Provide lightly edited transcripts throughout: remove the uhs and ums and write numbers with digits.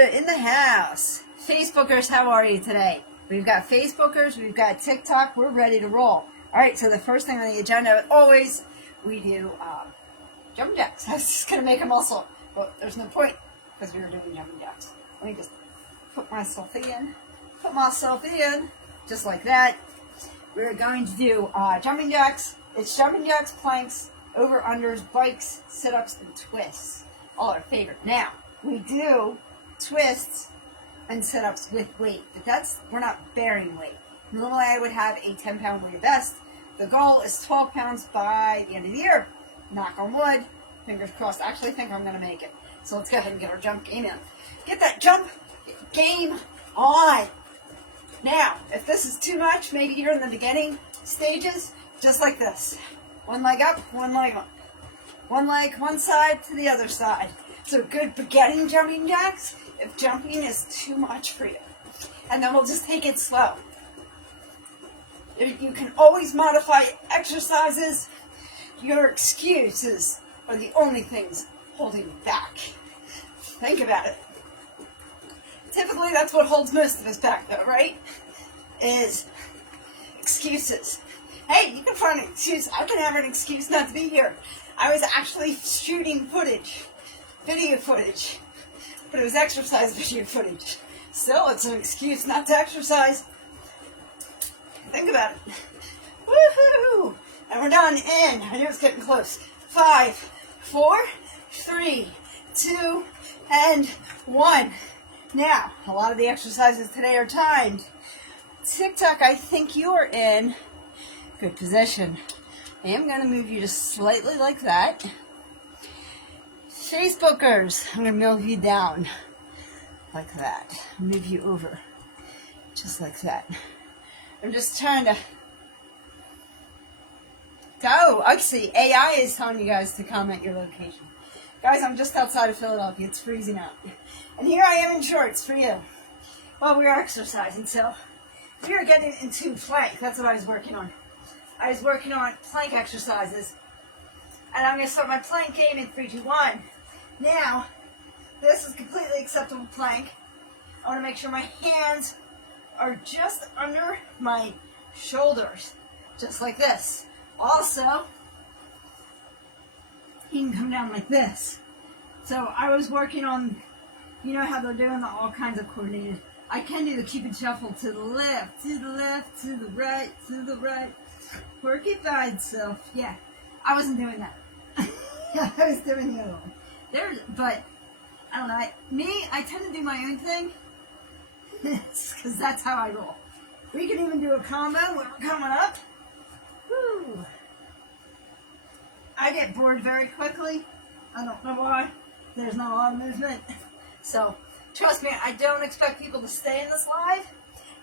Florida in the house. Facebookers, how are you today? We've got Facebookers, we've got TikTok, we're ready to roll. Alright, so the first thing on the agenda, always, we do jumping jacks. I was just going to make a muscle, but there's no point because we were doing jumping jacks. Let me just put myself in, just like that. We're going to do jumping jacks. It's jumping jacks, planks, over-unders, bikes, sit-ups, and twists. All our favorite. Now, we do twists and sit-ups with weight, but we're not bearing weight. Normally I would have a 10-pound weight vest. The goal is 12 pounds by the end of the year. Knock on wood, fingers crossed. I actually think I'm going to make it. So let's go ahead and get our jump game in. Get that jump game on. Now, if this is too much, maybe you're in the beginning stages, just like this. One leg up, one leg up. One leg, one side to the other side. So good beginning jumping jacks if jumping is too much for you. And then we'll just take it slow. You can always modify exercises. Your excuses are the only things holding you back. Think about it. Typically, that's what holds most of us back, though, right? Is excuses. Hey, you can find an excuse. I can have an excuse not to be here. I was actually shooting footage, video footage, but it was exercise video footage. Still, it's an excuse not to exercise. Think about it. Woohoo! And we're done in. I knew it was getting close. 5, 4, 3, 2, and 1. Now, a lot of the exercises today are timed. TikTok, I think you are in good position. I am going to move you just slightly like that. Facebookers, I'm going to move you down like that. Move you over just like that. I'm just trying to go. Actually, AI is telling you guys to comment your location. Guys, I'm just outside of Philadelphia. It's freezing out. And here I am in shorts for you. Well, we are exercising, so we are getting into plank. That's what I was working on. I was working on plank exercises. And I'm going to start my plank game in 3, 2, 1. Now, this is completely acceptable plank. I want to make sure my hands are just under my shoulders. Just like this. Also, you can come down like this. So I was working on, you know how they're doing all kinds of coordinated. I can do the Cupid shuffle to the left, to the left, to the right, to the right. Work it by itself. Yeah, I wasn't doing that. I was doing the other one. But, I don't know. I tend to do my own thing. Because that's how I roll. We can even do a combo when we're coming up. Woo. I get bored very quickly. I don't know why. There's not a lot of movement. So, trust me, I don't expect people to stay in this live.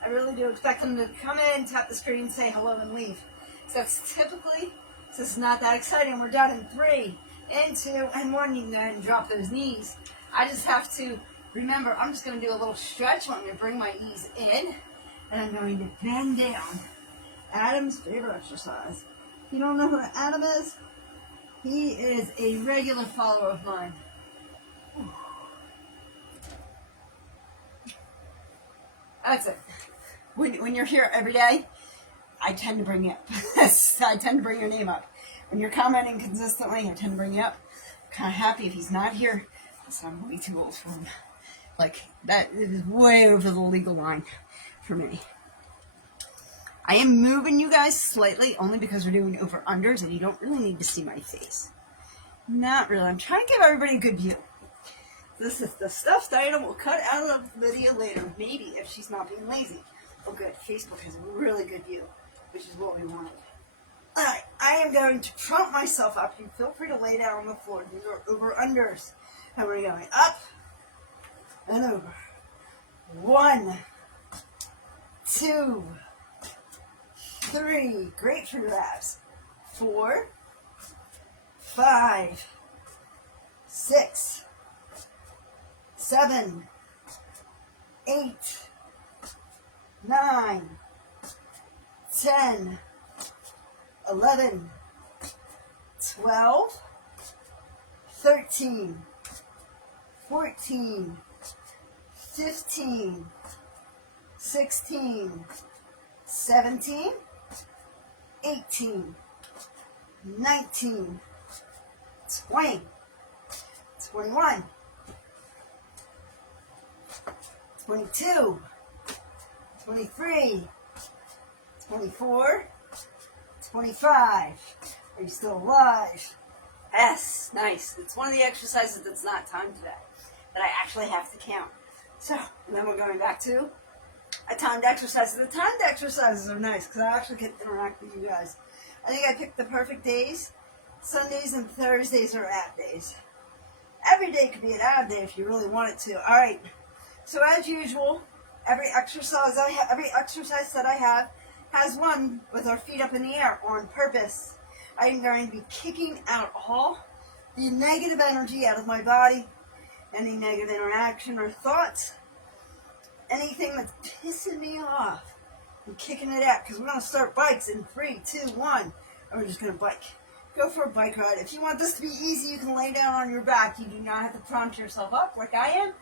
I really do expect them to come in, tap the screen, say hello, and leave. So it's typically, this is not that exciting. We're done in 3, and 2, and 1. You can go ahead and drop those knees. I just have to remember, I'm just going to do a little stretch. I'm going to bring my knees in, and I'm going to bend down. Adam's favorite exercise. You don't know who Adam is? He is a regular follower of mine. That's it. When you're here every day, I tend to bring you up. I tend to bring your name up. When you're commenting consistently, I tend to bring you up. I'm kind of happy if he's not here, because I'm way too old for him. Like, that is way over the legal line for me. I am moving you guys slightly, only because we're doing over-unders, and you don't really need to see my face. Not really. I'm trying to give everybody a good view. This is the stuff Diana will cut out of the video later, maybe, if she's not being lazy. Oh, good. Facebook has a really good view, which is what we wanted. Alright, I am going to prop myself up. You feel free to lay down on the floor. These are over-unders. And we're going up and over. 1, 2, 3. Great for your abs. 4, 5, 6, 7, 8, 9, 10, 11, 12, 13, 14, 15, 16, 17, 18, 19, 20, 21, 22, 23, 24, 25. Are you still alive? Yes, nice. It's one of the exercises that's not timed today, that I actually have to count. So, and then we're going back to a timed exercise. The timed exercises are nice because I actually get to interact with you guys. I think I picked the perfect days. Sundays and Thursdays are ad days. Every day could be an ad day if you really wanted to. All right. So as usual, every exercise that I have has one with our feet up in the air on purpose. I am going to be kicking out all the negative energy out of my body, any negative interaction or thoughts, anything that's pissing me off. I'm kicking it out because we're going to start bikes in 3, 2, 1. And we're just going to bike. Go for a bike ride. If you want this to be easy, you can lay down on your back. You do not have to prompt yourself up like I am.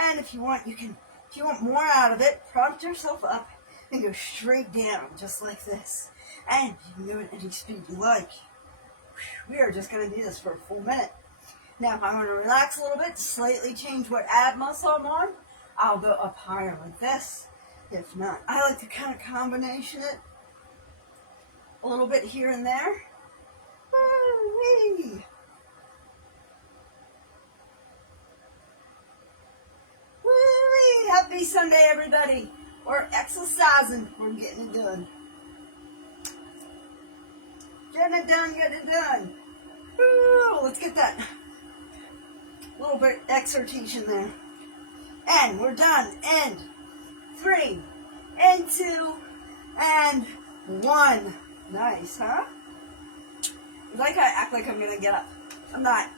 And if you want, you can. If you want more out of it, prompt yourself up and go straight down, just like this. And you can do it at any speed you like. We are just going to do this for a full minute. Now, if I'm going to relax a little bit, slightly change what ab muscle I'm on, I'll go up higher like this. If not, I like to kind of combination it a little bit here and there. Woo-wee. Woo-wee. Happy Sunday, everybody. We're exercising. We're getting it done. Getting it done, getting it done. Woo. Let's get that little bit exhortation there. And we're done. And 3, and 2, and 1. Nice, huh? Like I act like I'm gonna get up. I'm not.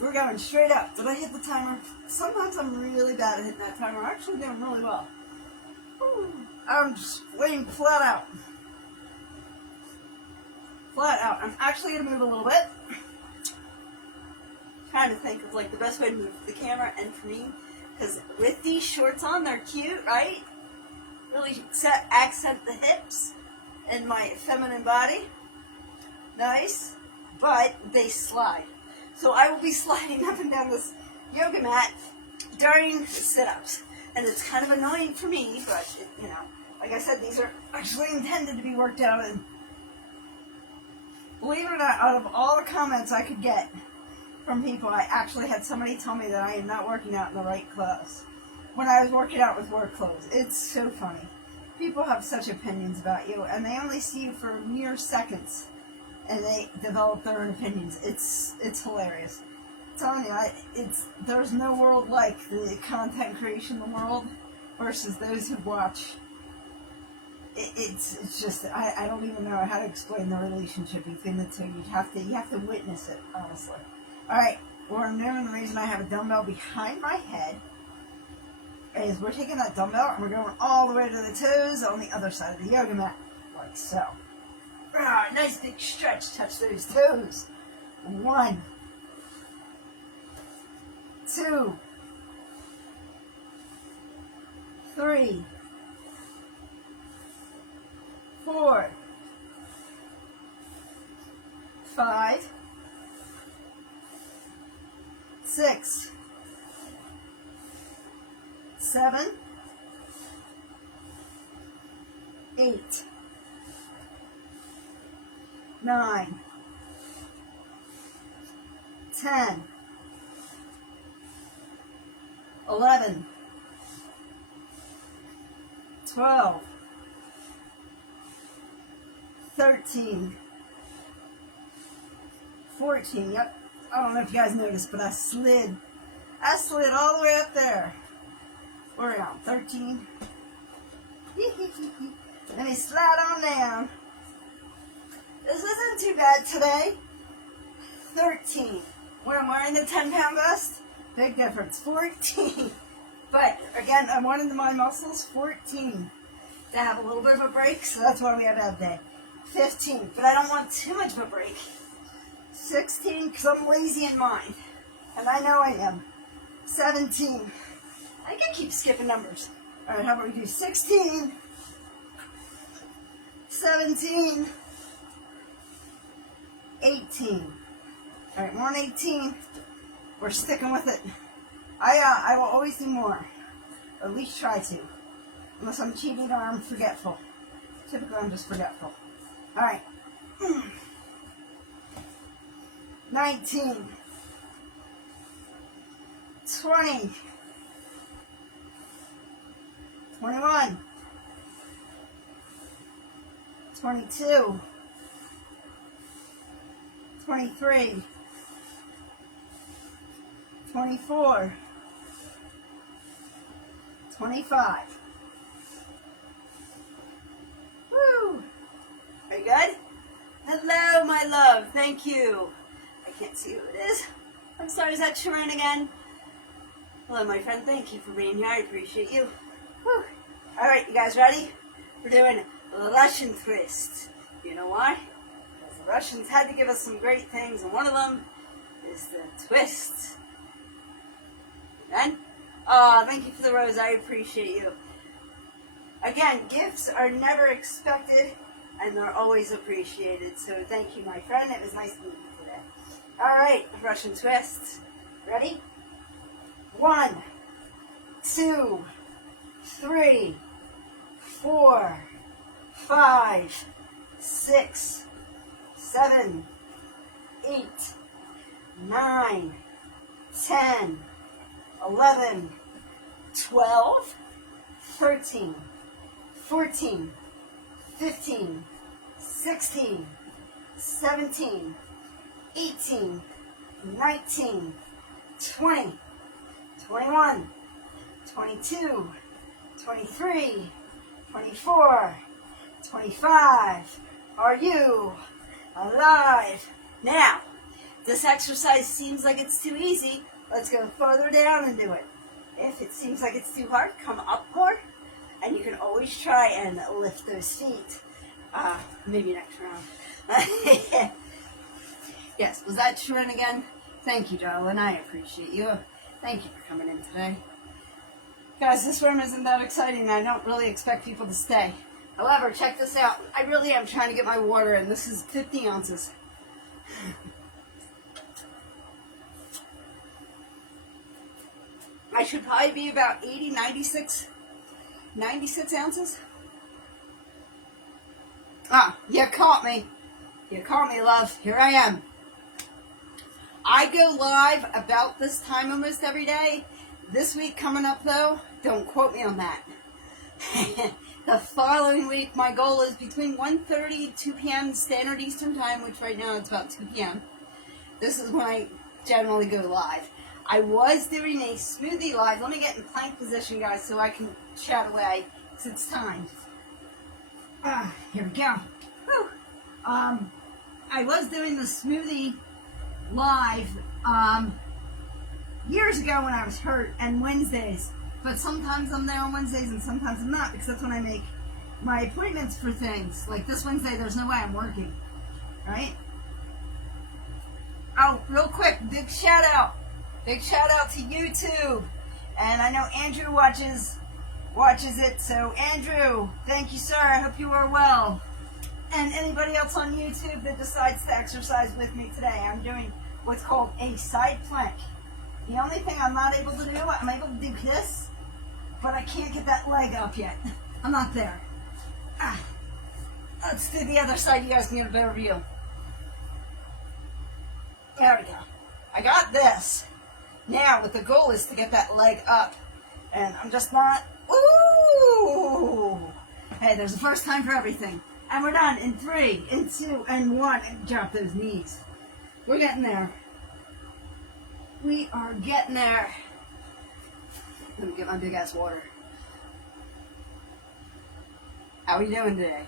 We're going straight up. Did I hit the timer? Sometimes I'm really bad at hitting that timer. I'm actually doing really well. I'm just laying flat out. Flat out. I'm actually gonna move a little bit. Trying to think of like the best way to move the camera and for me, because with these shorts on, they're cute, right? Really accent the hips and my feminine body. Nice, but they slide. So I will be sliding up and down this yoga mat during sit-ups. And it's kind of annoying for me, but, you know, like I said, these are actually intended to be worked out. And believe it or not, out of all the comments I could get from people, I actually had somebody tell me that I am not working out in the right clothes when I was working out with work clothes. It's so funny. People have such opinions about you, and they only see you for mere seconds. And they develop their own opinions. It's hilarious. I'm telling you, there's no world like the content creation world versus those who watch. It's just I don't even know how to explain the relationship between the two. You have to witness it, honestly. All right, what I'm doing, the reason I have a dumbbell behind my head is we're taking that dumbbell and we're going all the way to the toes on the other side of the yoga mat, like so. Nice big stretch. Touch those toes. 1, 2, 3, 4, 5, 6, 7, 8, 9, 10, 11, 12, 13, 14. Yep. I don't know if you guys noticed, but I slid all the way up there. We're on 13. Let me slide on down. This isn't too bad today. 13. When I'm wearing the 10-pound vest, big difference. 14. But again, I'm wanting my muscles. 14. To have a little bit of a break, so that's why we have ab day. 15. But I don't want too much of a break. 16, because I'm lazy in mind. And I know I am. 17. I can keep skipping numbers. All right, how about we do 16, 17, 18. All right, more than 18. We're sticking with it. I will always do more, or at least try to, unless I'm cheating or I'm forgetful. Typically, I'm just forgetful. All right. 19, 20, 21, 22, 23, 24, 25. Woo! Are you good? Hello, my love. Thank you. I can't see who it is. I'm sorry, is that Sharon again? Hello, my friend. Thank you for being here. I appreciate you. Whew. All right, you guys ready? We're doing a Russian twist. You know why? Because the Russians had to give us some great things, and one of them is the twist. Then, thank you for the rose. I appreciate you. Again, gifts are never expected, and they're always appreciated. So thank you, my friend. It was nice meeting you today. All right, Russian twist. Ready? 1, 2, 3, 4, 5, 6, 7, 8, 9, 10, 11, 12, 13, 14, 15, 16, 17, 18, 19, 20, 21, 22, 23, 24, 25. Are you alive? Now, this exercise seems like it's too easy. Let's go further down and do it. If it seems like it's too hard, come up more. And you can always try and lift those feet. Maybe next round. Yes, was that Sharon again? Thank you, darling. I appreciate you. Thank you for coming in today. Guys, this room isn't that exciting. I don't really expect people to stay. However, check this out. I really am trying to get my water in. This is 50 ounces. I should probably be about 80, 96 ounces. You caught me. You caught me, love. Here I am. I go live about this time almost every day. This week coming up, though, don't quote me on that. The following week, my goal is between 1:30 and 2 p.m. Standard Eastern Time, which right now it's about 2 p.m. This is when I generally go live. I was doing a smoothie live. Let me get in plank position, guys, so I can chat away, because it's time. Here we go. Whew. I was doing the smoothie live years ago when I was hurt, and Wednesdays. But sometimes I'm there on Wednesdays and sometimes I'm not, because that's when I make my appointments for things. Like this Wednesday, there's no way I'm working. Right? Oh, real quick, big shout out. Big shout out to YouTube. And I know Andrew watches it. So Andrew, thank you, sir. I hope you are well. And anybody else on YouTube that decides to exercise with me today, I'm doing what's called a side plank. The only thing I'm not able to do, I'm able to do this, but I can't get that leg up yet. I'm not there. Let's do the other side. You guys can get a better view. There we go. I got this. Now, what the goal is to get that leg up. And I'm just not... Ooh! Hey, there's a first time for everything. And we're done in 3, in 2, and 1. And drop those knees. We're getting there. We are getting there. Let me get my big ass water. How are you doing today?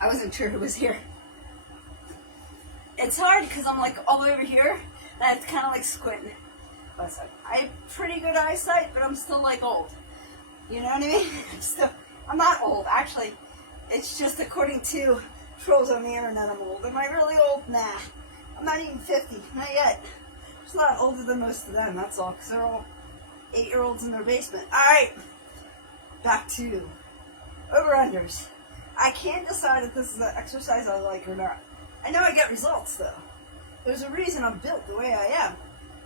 I wasn't sure who was here. It's hard because I'm like all over here, and it's kind of like squinting. Listen, I have pretty good eyesight, but I'm still like old. You know what I mean? I'm not old, actually. It's just according to trolls on the internet, I'm old. Am I really old? Nah. I'm not even 50, not yet. I'm just a lot older than most of them, that's all, because they're all 8-year-olds in their basement. Alright, back to over-unders. I can't decide if this is an exercise I like or not. I know I get results, though. There's a reason I'm built the way I am.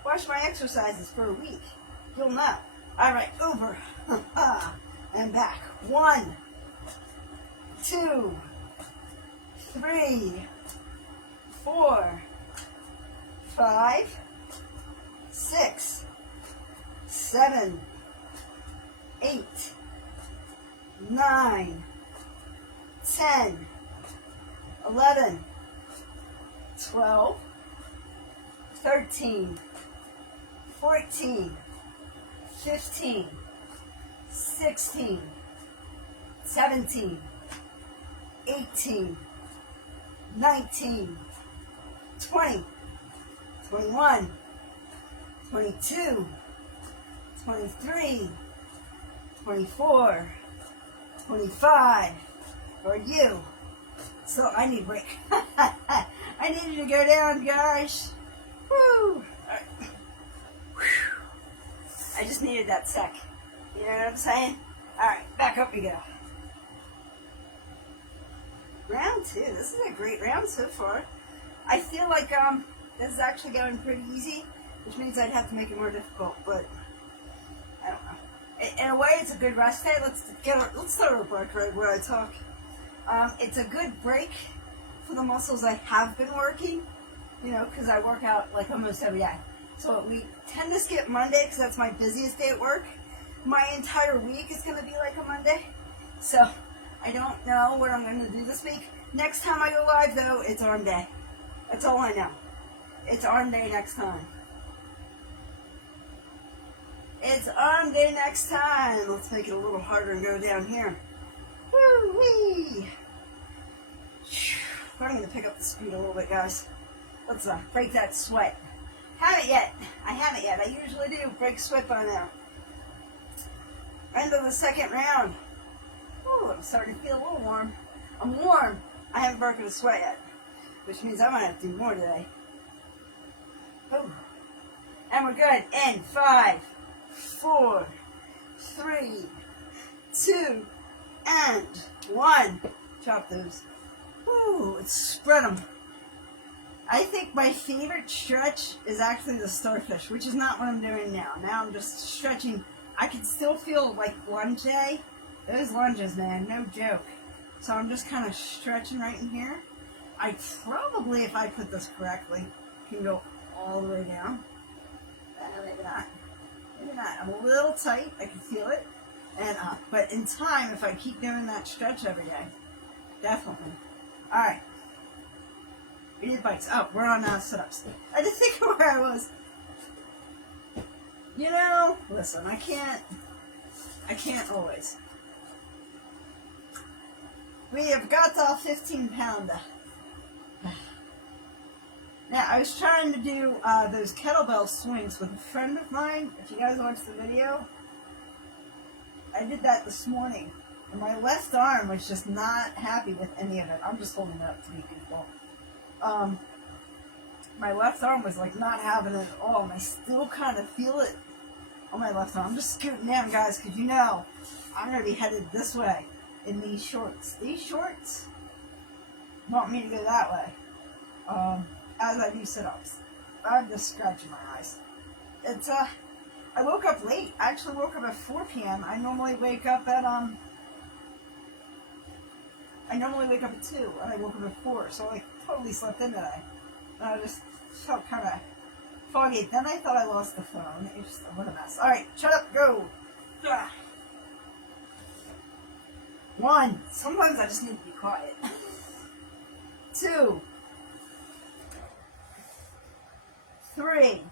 Watch my exercises for a week. You'll know. Alright, over. And back. 1, 2, 3, 4, 5, 6, 7, 8, 9, 10, 11, 12, 13, 14, 15, 16, 17, 18, 19, 20, 21, 22, 23, 24, 25, for you. So I need a break. I need you to go down, guys. Woo! Right. I just needed that sec. You know what I'm saying? Alright, back up we go. Round 2. This is a great round so far. I feel like this is actually going pretty easy, which means I'd have to make it more difficult, but I don't know. In a way, it's a good rest day. Let's start a break right where I talk. It's a good break for the muscles I have been working, you know, because I work out like almost every day. So we tend to skip Monday because that's my busiest day at work. My entire week is going to be like a Monday. So I don't know what I'm going to do this week. Next time I go live, though, it's arm day. That's all I know. It's arm day next time. It's arm day next time. Let's make it a little harder and go down here. Woo-wee! I'm going to pick up the speed a little bit, guys. Let's break that sweat. Haven't yet. I haven't yet. I usually do break sweat by now. End of the second round. Ooh, I'm starting to feel a little warm. I'm warm. I haven't broken a sweat yet, which means I might have to do more today. Ooh. And we're good. In 5, 4, 3, 2, and 1. Chop those. Ooh, let's spread them. I think my favorite stretch is actually the starfish, which is not what I'm doing now. Now I'm just stretching. I can still feel like lunge day. Those lunges, man, no joke. So I'm just kind of stretching right in here. I probably, if I put this correctly, can go all the way down. Maybe not. Maybe not. I'm a little tight. I can feel it. And but in time, if I keep doing that stretch every day, definitely. All right. We did bites. Oh, we're on sit-ups. I didn't think of where I was. You know, listen, I can't always. We have got to 15 pounder. Now, I was trying to do those kettlebell swings with a friend of mine. If you guys watched the video, I did that this morning. And my left arm was just not happy with any of it. I'm just holding it up to be people. My left arm was like not having it at all, and I still kind of feel it on my left arm. I'm just scooting down, guys, because you know I'm going to be headed this way in these shorts. These shorts want me to go that way as I do sit-ups. I'm just scratching my eyes. It's I woke up late. I actually woke up at 4 p.m. I normally wake up at at 2, and I woke up at 4, so I totally slept in today. And I just felt kind of foggy. Then I thought I lost the phone. It was what a mess. All right, shut up, go. 1. Sometimes I just need to be quiet. 2, 3,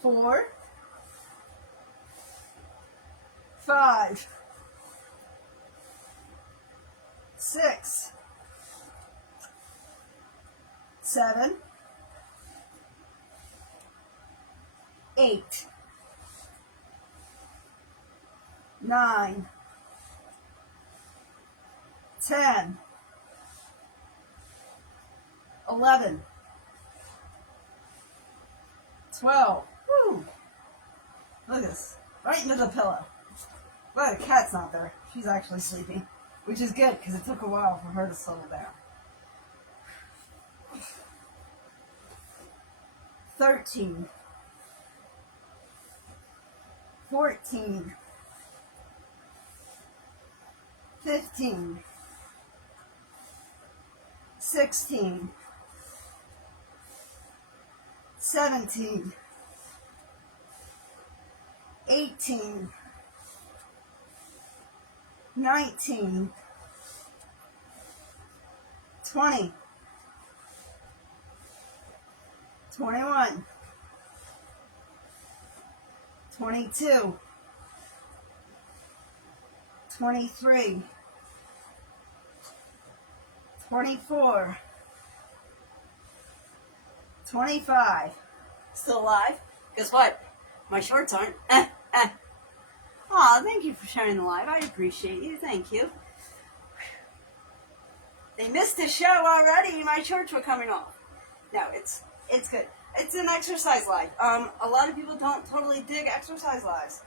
4, 5, 6, 7, 8, 9, 10, 11, 12. Woo! Look at this. Right into the pillow. Well, the cat's not there. She's actually sleeping, which is good because it took a while for her to settle down. 13, 14, 15, 16, 17, 18, 19, 20, 21, 22, 23, 24, 25. Still alive? Guess what? My shorts aren't. Aw, thank you for sharing the live. I appreciate you. Thank you. They missed the show already. My shorts were coming off. No, it's good. It's an exercise live. A lot of people don't totally dig exercise lives.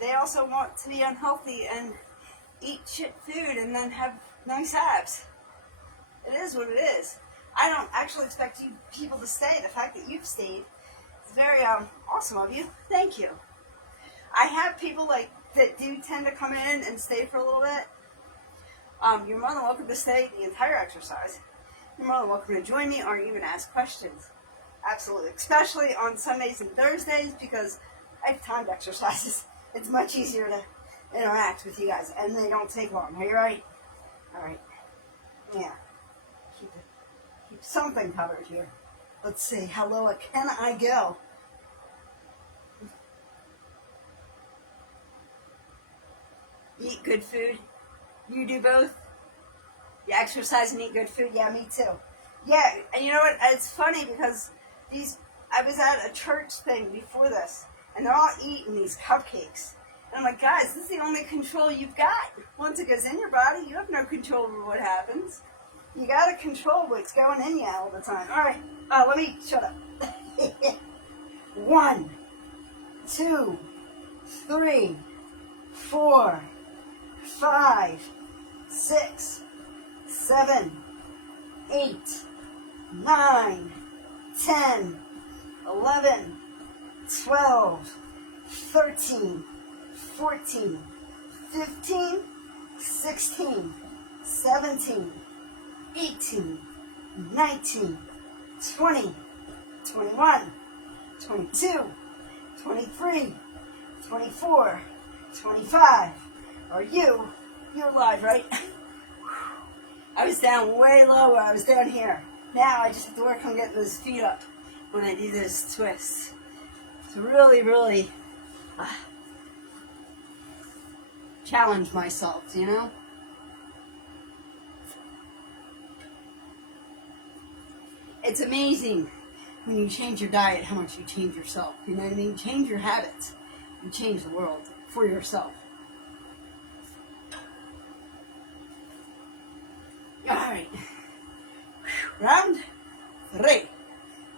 They also want to be unhealthy and eat shit food and then have nice abs. It is what it is. I don't actually expect you people to stay. The fact that you've stayed is very awesome of you. Thank you. I have people that do tend to come in and stay for a little bit. You're more than welcome to stay the entire exercise. You're more than welcome to join me or even ask questions. Absolutely. Especially on Sundays and Thursdays because I have timed exercises. It's much easier to interact with you guys and they don't take long. Are you right? Alright. Yeah. Keep something covered here. Let's see. How low can I go? Eat good food. You do both? You exercise and eat good food? Yeah, me too. Yeah, and you know what? It's funny because I was at a church thing before this, and they're all eating these cupcakes. And I'm like, guys, this is the only control you've got. Once it goes in your body, you have no control over what happens. You gotta control what's going in you all the time. All right, let me shut up. 1, 2, 3, 4, 5, 6, 7, 8, 9, 10, 11, 12, 13, 14, 15, 16, 17, 18, 19, 20, 21, 22, 23, 24, 25. You're live, right? I was down way lower. I was down here. Now I just have to work on getting those feet up when I do those twists. To really, really challenge myself, you know? It's amazing when you change your diet how much you change yourself. You know what I mean? Change your habits. You change the world for yourself. Alright. Round 3.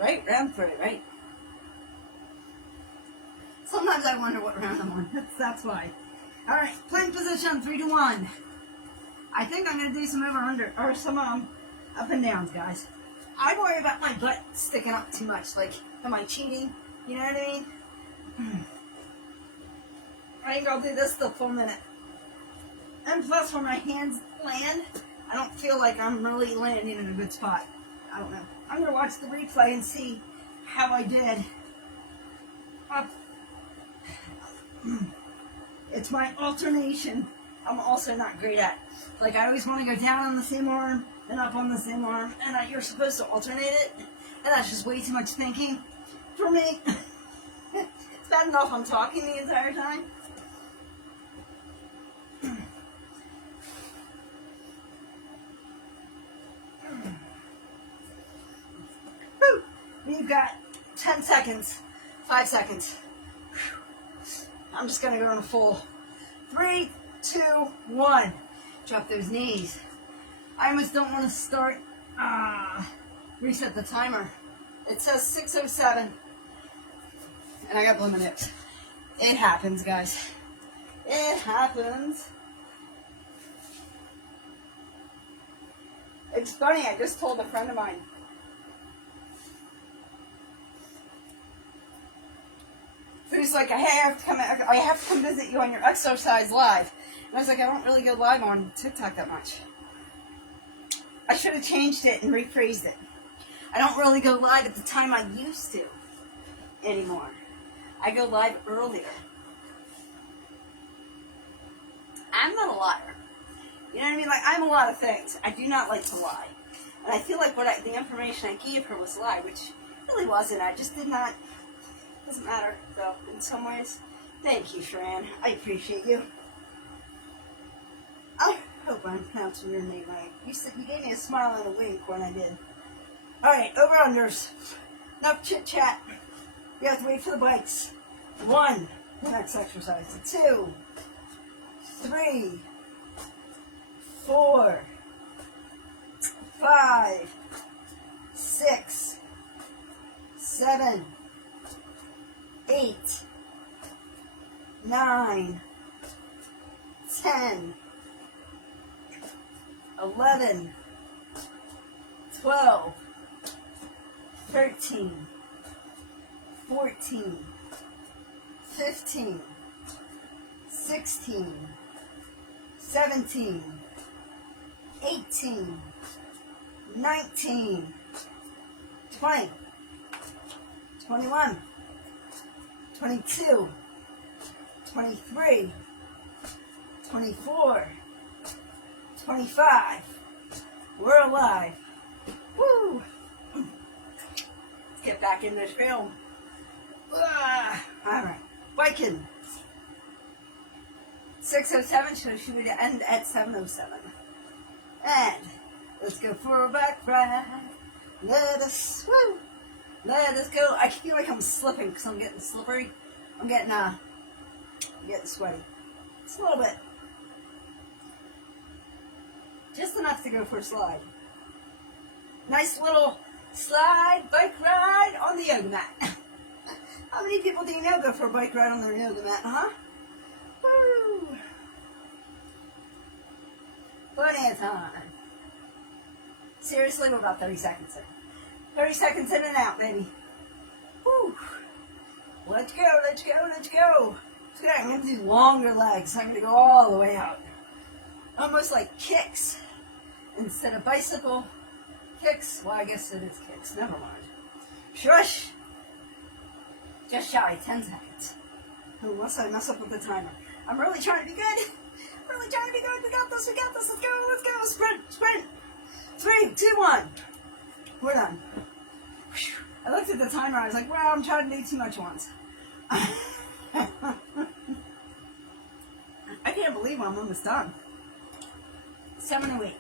Right? Round 3, right? Sometimes I wonder what round I'm on. That's why. Alright, plank position, 3 to 1. I think I'm going to do some over-under, or some up and downs, guys. I worry about my butt sticking up too much. Like, am I cheating? You know what I mean? I think I'll do this the full minute. And plus, where my hands land, I don't feel like I'm really landing in a good spot. I don't know. I'm going to watch the replay and see how I did. Up. It's my alternation I'm also not great at. Like, I always want to go down on the same arm and up on the same arm, and you're supposed to alternate it, and that's just way too much thinking for me. It's bad enough I'm talking the entire time. You've got 10 seconds, 5 seconds. I'm just going to go in a full 3, 2, 1. Drop those knees. I almost don't want to start reset the timer. It says 6:07, and I got blooming nips. It happens, guys. It happens. It's funny, I just told a friend of mine. Who's like, hey, I have to come visit you on your exercise live. And I was like, I don't really go live on TikTok that much. I should have changed it and rephrased it. I don't really go live at the time I used to anymore. I go live earlier. I'm not a liar. You know what I mean? Like, I'm a lot of things. I do not like to lie. And I feel like the information I gave her was a lie, which really wasn't. I just did not. Doesn't matter, though, in some ways. Thank you, Fran. I appreciate you. I hope I'm pronouncing your name right. You gave me a smile and a wink when I did. Alright, over-unders. Enough chit-chat. We have to wait for the bikes. 1, the next exercise. 2, 3, 4, 5, 6, 7, 8, 9, 10, 11, 12, 13, 14, 15, 16, 17, 18, 19, 20, 21, 22, 23, 24, 25. We're alive. Woo! Let's get back in this film. Alright. Biking. 6:07, so she would end at 7:07. And let's go for a bike ride. Let us go. I feel like I'm slipping because I'm getting slippery. I'm getting sweaty. Just a little bit. Just enough to go for a slide. Nice little slide, bike ride on the yoga mat. How many people do you know go for a bike ride on their yoga mat, huh? Woo! Plenty of time. Seriously, we're about 30 seconds in. 30 seconds in and out, baby. Woo! Let's go, let's go, let's go. So I'm going to do longer legs. I'm going to go all the way out. Almost like kicks. Instead of bicycle kicks. Well, I guess it is kicks. Never mind. Shush! Just shy, 10 seconds. Unless I mess up with the timer. I'm really trying to be good. Really trying to be good. We got this, we got this. Let's go, let's go. Sprint, sprint. 3, 2, 1. We're done. I looked at the timer. I was like, well, I'm trying to do too much once. I can't believe I'm almost done. 7:08.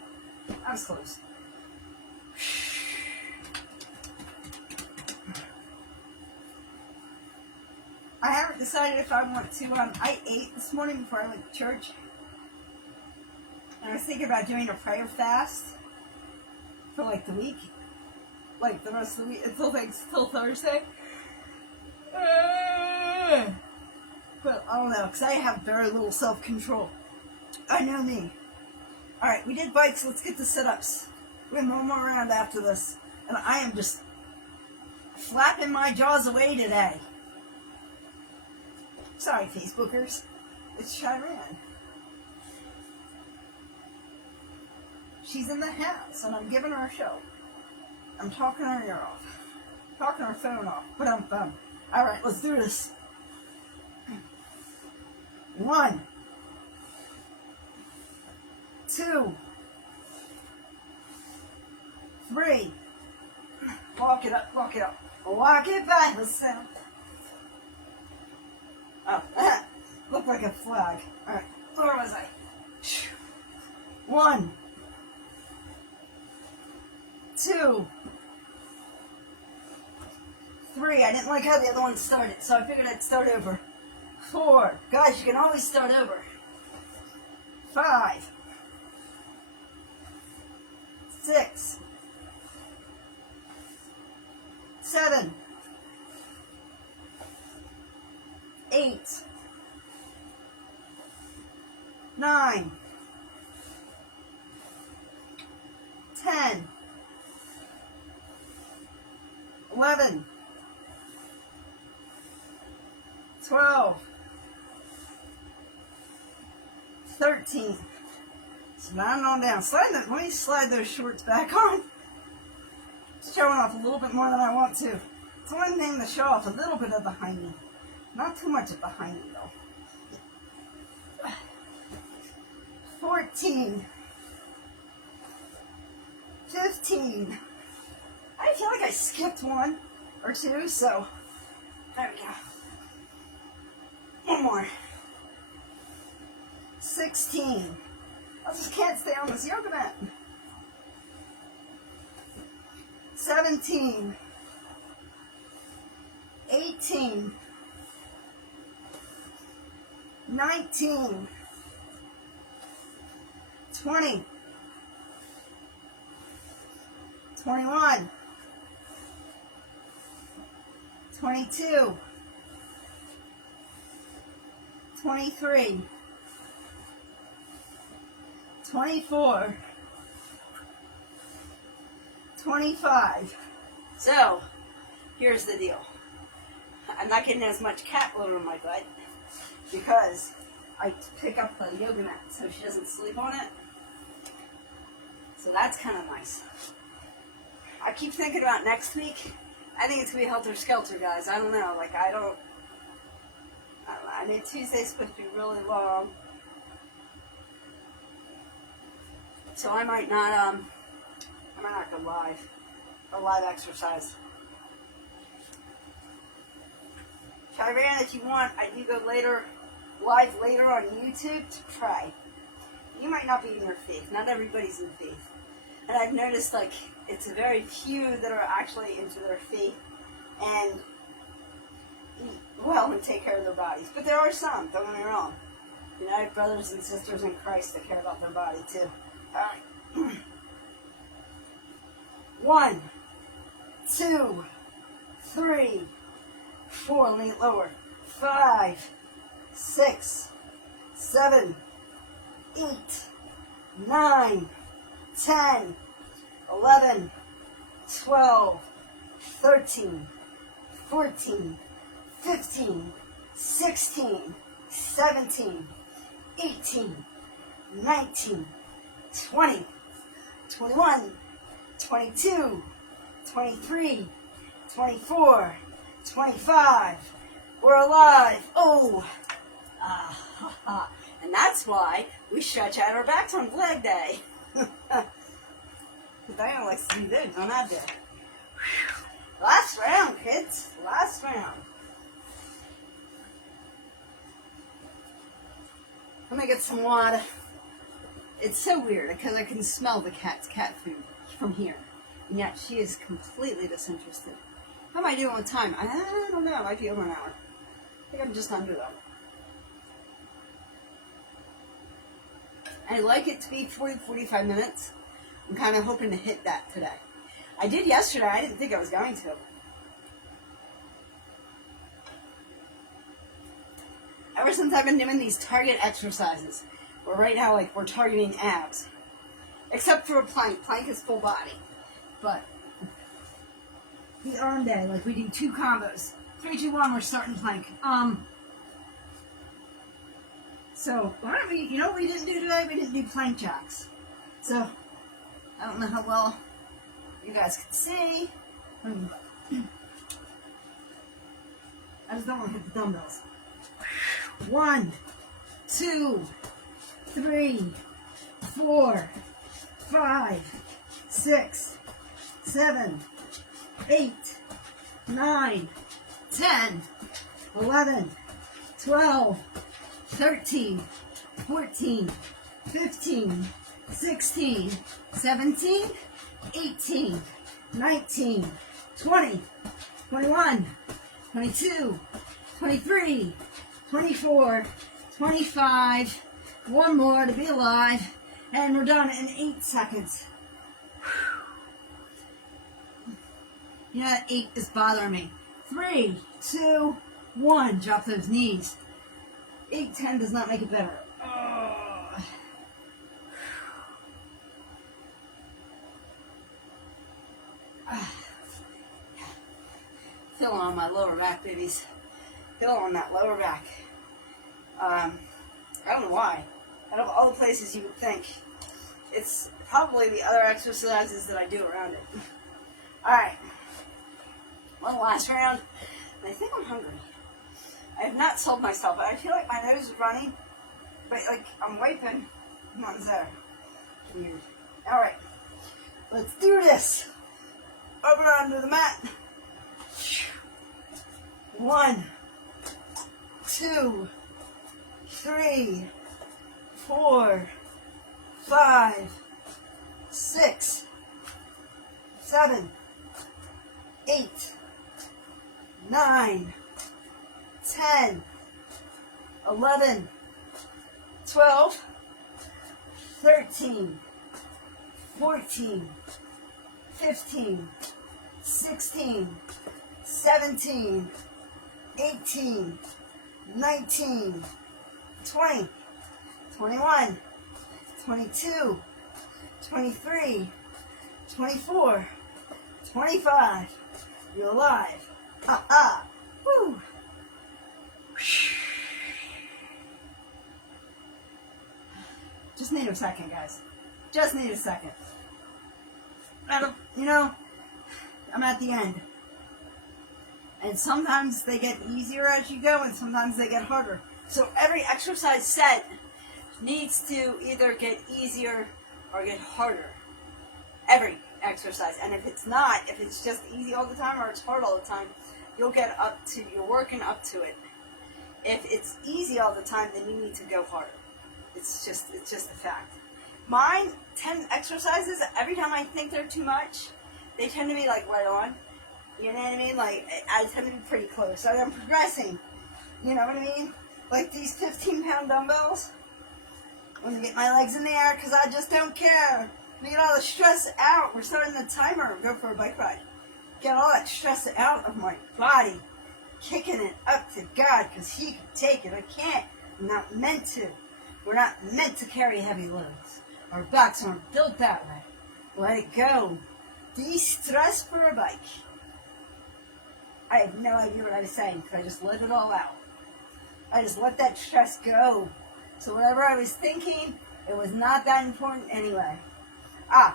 I was close. I haven't decided if I want to. I ate this morning before I went to church. And I was thinking about doing a prayer fast for like the week. Like the rest of the week until Thursday. But I don't know, because I have very little self-control. I know me. Alright, we did bikes, let's get the sit-ups. We have one more round after this. And I am just flapping my jaws away today. Sorry, Facebookers. It's Chiran. She's in the house, and I'm giving her a show. I'm talking her ear off. Talking her phone off. But I'm fun. Alright, let's do this. 1, 2, 3. Walk it up, walk it up. Walk it by myself. Oh, that looked like a flag. Alright, where was I? 1, 2, 3. I didn't like how the other one started, so I figured I'd start over. 4. Guys, you can always start over. 5, 6, 7, 8, 9, 10, 11, 12, 13. Sliding on down. Let me slide those shorts back on. Showing off a little bit more than I want to. It's the only thing to show off a little bit of behind me. Not too much of behind me though. 14. 15. I feel like I skipped one or two, so there we go. One more. 16. I just can't stay on this yoga mat. 17. 18. 19. 20. 21. 22. 23. 24. 25. So, here's the deal. I'm not getting as much cat litter in my butt because I pick up the yoga mat so she doesn't sleep on it. So that's kind of nice. I keep thinking about next week. I think it's going to be helter-skelter, guys. I don't know. Like, I know Tuesday's supposed to be really long. So I might not go live. Or live exercise. Chiran, if you want, I do go live later on YouTube to pray. You might not be in your faith. Not everybody's in faith. And I've noticed, like, it's very few that are actually into their faith and eat well and take care of their bodies. But there are some, don't get me wrong. You know, I have brothers and sisters in Christ that care about their body, too. All right. 1, 2, 3, 4, lean it lower. 5, 6, 7, 8, 9, 10, 11, 12, 13, 14, 15, 16, 17, 18, 19, 20, 21, 22, 23, 24, 25. We're alive. Oh. And that's why we stretch out our backs on leg day. Diana likes to do this on that day. Last round, kids. Last round. Let me get some water. It's so weird because I can smell the cat's cat food from here. And yet she is completely disinterested. How am I doing with time? I don't know. I might be over an hour. I think I'm just under though. I like it to be 40-45 minutes. I'm kind of hoping to hit that today. I did yesterday. I didn't think I was going to. Ever since I've been doing these target exercises, where right now, like, we're targeting abs. Except for a plank. Plank is full body. But the arm day, like, we do 2 combos. 3, 2, 1, we're starting plank. So, why don't we, you know what we didn't do today? We didn't do plank jacks. So, I don't know how well you guys can see. I just don't want to hit the dumbbells. 1, 2, 3, 4, 5, 6, 7, 8, 9, 10, 11, 12, 13, 14, 15, 16, 17, 18, 19, 20, 21, 22, 23, 24, 25, one more to be alive, and we're done in 8 seconds. You know, that 8 is bothering me. 3, 2, 1. Drop those knees. 8, 10 does not make it better. Oh. Feel on my lower back, babies. Feel on that lower back. I don't know why. Out of all the places you would think, it's probably the other exercises that I do around it. Alright. One last round. I think I'm hungry. I have not told myself, but I feel like my nose is running. But like I'm wiping. Nothing's there. Weird. Alright. Let's do this. Over onto the mat. 1, 2, 3, 4, 5, 6, 7, 8, 9, 10, 11, 12, 13, 14, 15, 16, 17, 18, 19, 20, 21, 22, 23, 24, 25. You're alive. Ha ha. Woo. Just need a second, guys. Just need a second. You know, I'm at the end. And sometimes they get easier as you go, and sometimes they get harder. So every exercise set needs to either get easier or get harder. Every exercise. And if it's not, if it's just easy all the time or it's hard all the time, you're working up to it. If it's easy all the time, then you need to go harder. It's just a fact. Mine, 10 exercises, every time I think they're too much, they tend to be like right on. You know what I mean? Like, I tend to be pretty close. So I'm progressing. You know what I mean? Like these 15-pound dumbbells. I'm going to get my legs in the air because I just don't care. We get all the stress out. We're starting the timer. Go for a bike ride. Get all that stress out of my body. Kicking it up to God because He can take it. I can't. I'm not meant to. We're not meant to carry heavy loads. Our backs aren't built that way. Let it go. De-stress for a bike. I have no idea what I was saying because I just let it all out. I just let that stress go. So whatever I was thinking, it was not that important anyway. I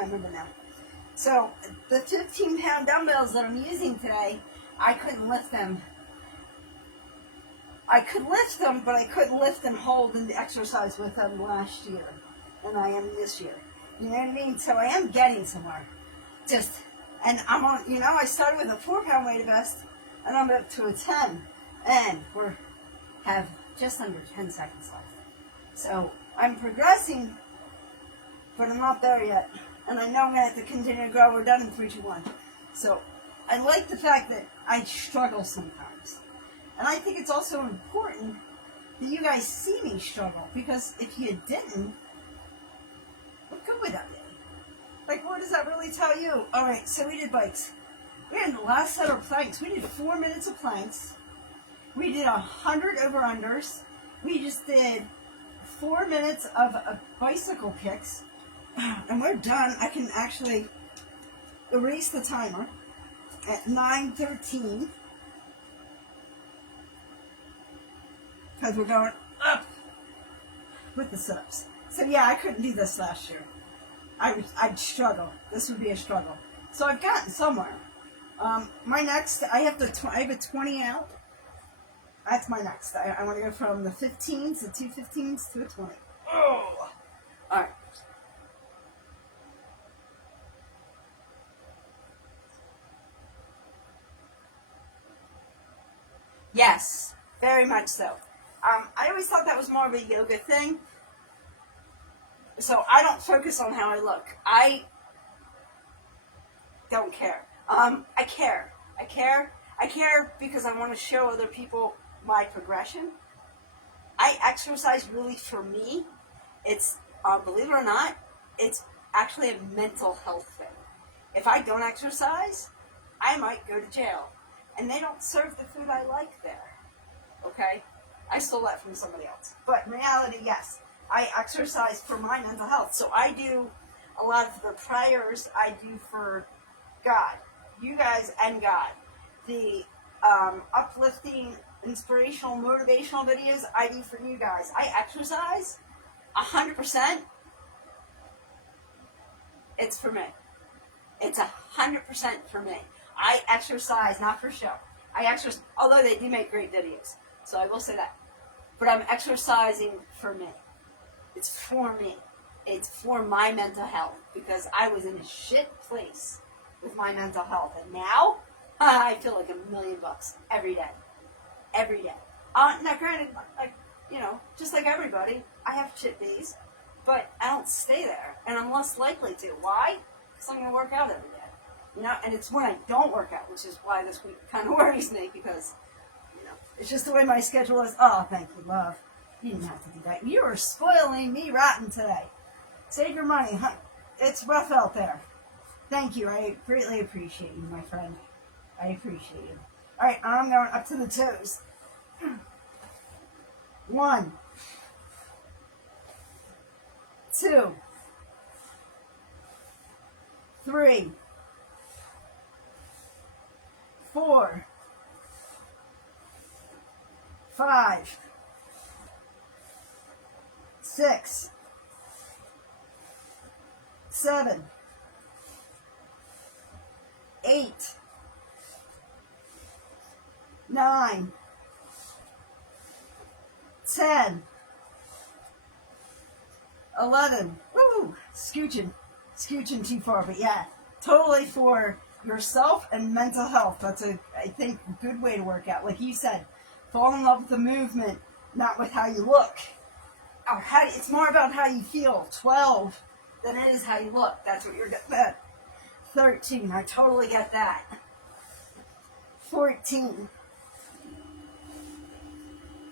remember now. So the 15-pound dumbbells that I'm using today, I couldn't lift them. I could lift them, but I couldn't lift and hold and exercise with them last year. And I am this year. You know what I mean? So I am getting somewhere. And I'm on, I started with a 4-pound weight vest, and I'm up to a 10. And have just under 10 seconds left. So I'm progressing, but I'm not there yet. And I know I'm going to have to continue to grow. We're done in 3, 2, 1. So I like the fact that I struggle sometimes. And I think it's also important that you guys see me struggle. Because if you didn't, what good would that be? Like, what does that really tell you? All right, so we did bikes. We had the last set of planks. We did 4 minutes of planks. We did 100 over-unders. We just did 4 minutes of bicycle kicks. And we're done. I can actually erase the timer at 9:13. Because we're going up with the sit-ups. So yeah, I couldn't do this last year. I'd struggle. This would be a struggle. So I've gotten somewhere. My next, I have a 20 out. That's my next. I want to go from the 15s, the 2 15s to a 20. Oh! Alright. Yes, very much so. I always thought that was more of a yoga thing. So I don't focus on how I look. I don't care. I care. I care because I want to show other people my progression. I exercise really for me. It's, believe it or not, it's actually a mental health thing. If I don't exercise, I might go to jail. And they don't serve the food I like there. Okay? I stole that from somebody else. But in reality, yes. I exercise for my mental health. So I do a lot of the prayers I do for God. You guys and God. The uplifting, inspirational, motivational videos I do for you guys. I exercise 100%. It's for me. It's 100% for me. I exercise not for show. I exercise, although they do make great videos. So I will say that. But I'm exercising for me. It's for me. It's for my mental health. Because I was in a shit place with my mental health. And now, I feel like $1,000,000 every day. Every day. Now granted, like, you know, just like everybody, I have shit days. But I don't stay there. And I'm less likely to. Why? Because I'm going to work out every day. You know, and it's when I don't work out, which is why this week kind of worries me, because, you know, it's just the way my schedule is. Oh, thank you, love. You didn't have to do that. You are spoiling me rotten today. Save your money, huh? It's rough out there. Thank you. I greatly appreciate you, my friend. I appreciate you. All right, I'm going up to the toes. 1, 2, 3, 4, 5, 6, 7, 8, 9, 10, 11. Woo! Scooching too far, but yeah, totally for yourself and mental health. That's I think, good way to work out. Like you said, fall in love with the movement, not with how you look. Or it's more about how you feel. 12 than it is how you look. That's what you're getting at. 13, I totally get that. 14,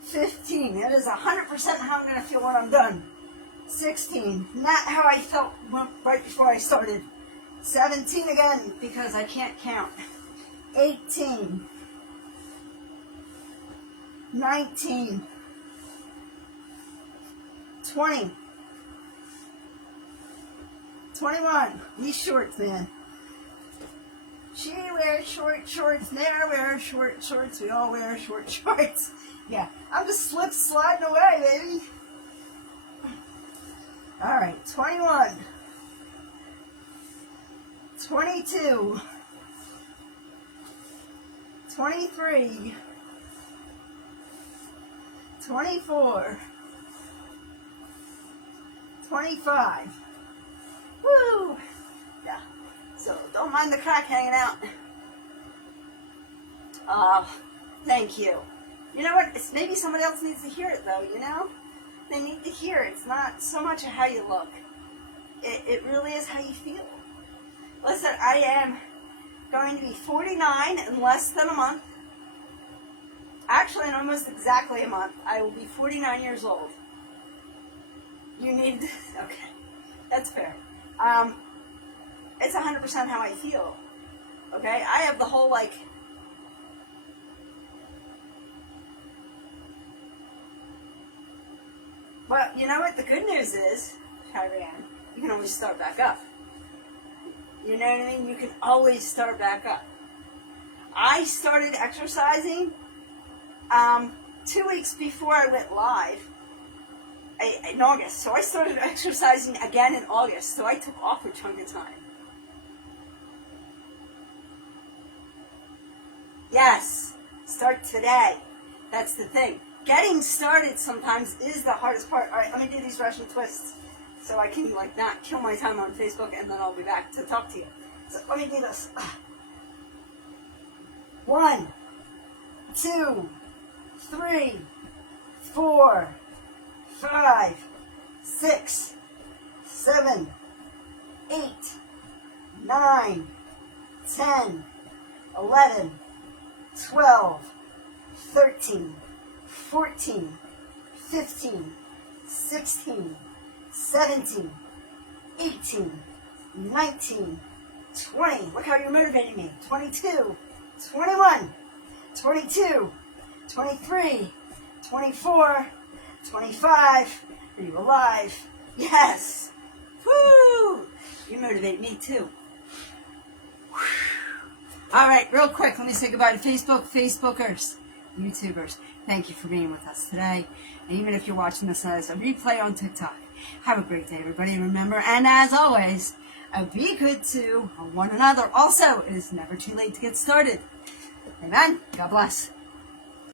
15, it is 100% how I'm going to feel when I'm done. 16, not how I felt right before I started. 17 again, because I can't count. 18, 19, 20, 21. These shorts, man. She wears short shorts, never wears short shorts. We all wear short shorts. Yeah, I'm just sliding away, baby. All right, 21, 22, 23, 24, 25. Woo! Yeah. So don't mind the crack hanging out. Thank you. You know what? Maybe somebody else needs to hear it, though, you know? They need to hear it. It's not so much how you look. It really is how you feel. Listen, I am going to be 49 in less than a month. Actually, in almost exactly a month, I will be 49 years old. You need... Okay. That's fair. It's 100% how I feel. Okay? I have the whole, like... Well, you know what? The good news is, Tyran, you can always start back up. You know what I mean? You can always start back up. I started exercising 2 weeks before I went live in August. So I started exercising again in August. So I took off a chunk of time. Yes, start today. That's the thing. Getting started sometimes is the hardest part. All right, let me do these Russian twists so I can, like, not kill my time on Facebook, and then I'll be back to talk to you. So let me do this. 1, 2, 3, 4, 5, 6, 7, 8, 9, 10, 11, 12, 13, 14, 15, 16, 17, 18, 19, 20. Look how you're motivating me. 22. 21. 22. 23. 24. 25. Are you alive? Yes. Woo! You motivate me too. All right, real quick, let me say goodbye to Facebook, Facebookers, YouTubers. Thank you for being with us today. And even if you're watching this as a replay on TikTok, have a great day, everybody. And remember, and as always, be good to one another. Also, it is never too late to get started. Amen. God bless.